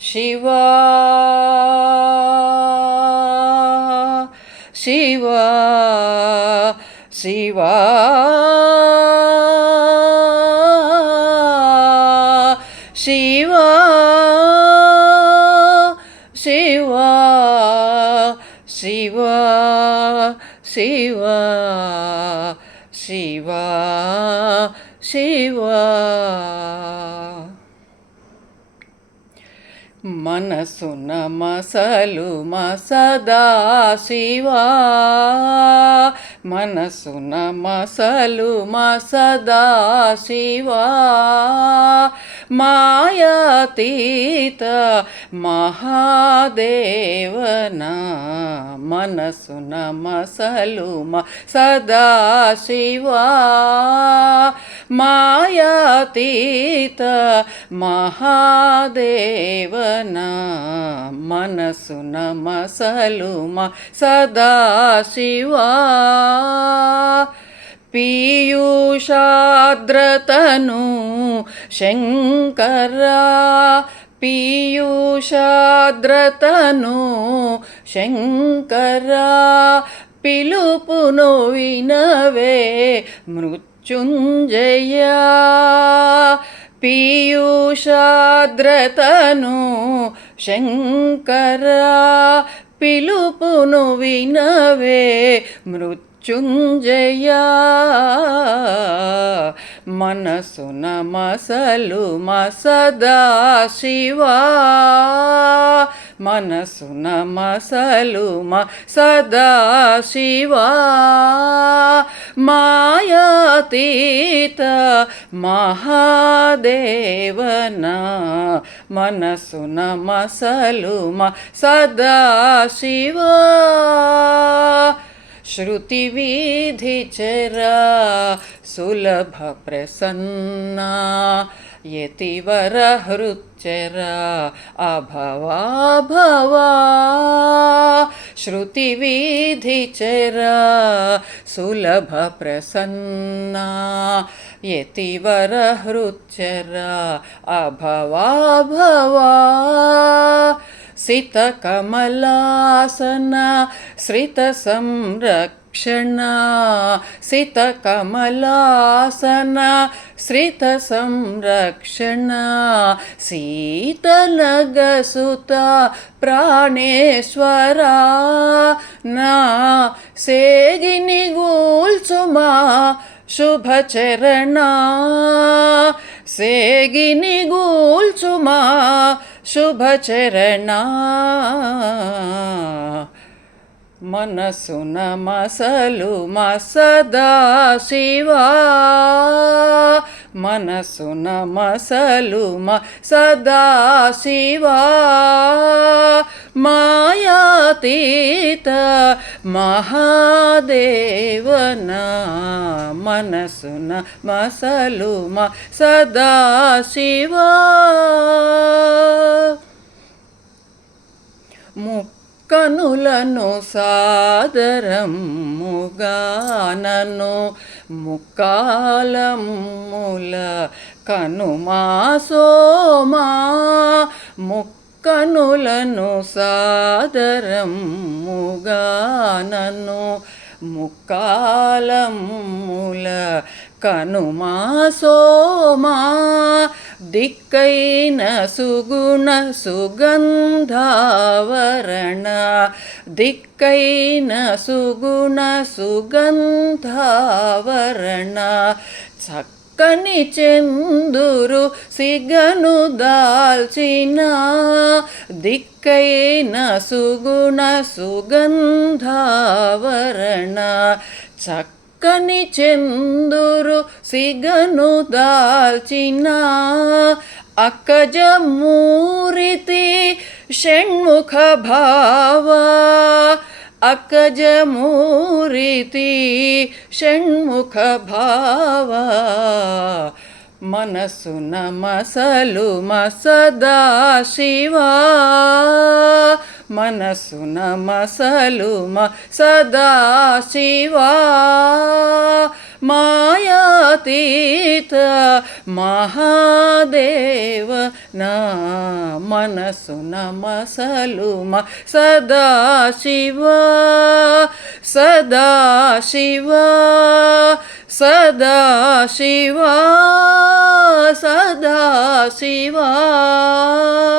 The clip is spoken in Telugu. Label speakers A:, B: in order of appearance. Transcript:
A: శివా శివా శివా శివా శివా శివా శివా శివా శివా మనసున మసలు మసదా శివా. మనసున మసలు మసదా శివా. మాయాతీత మహాదేవన. మనసున మసలు మ సదా శివా. మాయాతీత మహాదేవన. మనసున మసలు మ సదా శివా. पीयूषाद्रतनु शङ्करा पीयूषाद्रतनु शङ्करा पिलुपुनो विनवे मृत्युञ्जया पीयूषाद्रतनु शङ्करा पिलुपुनु विनवे मृत्यु మృత్యుంజయా మనసున మసలు మసదా శివా. మనసున మసలు మ సదా శివా. మాయాతీత మహాదేవన. మనసున మసలు మ సదా శివా. श्रुतिविधिचरा सुलभप्रसन्ना यतिवरहृच्चरा अभवा भवा श्रुतिविधिचरा सुलभप्रसन्ना यतिवरहृच्चरा अभवा भवा सितकमलासना श्रितसंरक्षणा सितकमलासना श्रितसंरक्षणा शीतलगसुता प्राणेश्वरा ना सेगिनिगूल्सुमा शुभचरणा సేగిని గూల్చుమా శుభచరణ. మనసున మసలు మసదా శివా. మనసు నమసలు మా సదాశివా. మాయాతీత మహాదేవన మనసు నమసలు మా సదాశివా. ముక్కనులను సాదరముగానను ముక్కాలమ్ముల కనుమాసోమా ముక్కనులను సాదరమ్ముగా నన్ను ముక్కాలమ్ముల కనుమాసోమా దిక్కైన సుగుణ సుగంధావరణ. దిక్కైన సుగుణ సుగంధావరణ. చక్కని చెందురు సిగను దాల్చిన. దిక్కైన సుగుణ సుగంధావరణ. చక్క చక్కని చందురు సిగను దాల్చిన అక్కజమూరితి షణ్ముఖ భావ అక్కజమూరితి షణ్ముఖ భావ మనసున మసలు మసదా శివా. మనసున మసలు మ సదా శివా. మాయాతీత మహాదేవ నా. మనసున మ సదా శివా. సదా శివా సదా శివా. se Shiva.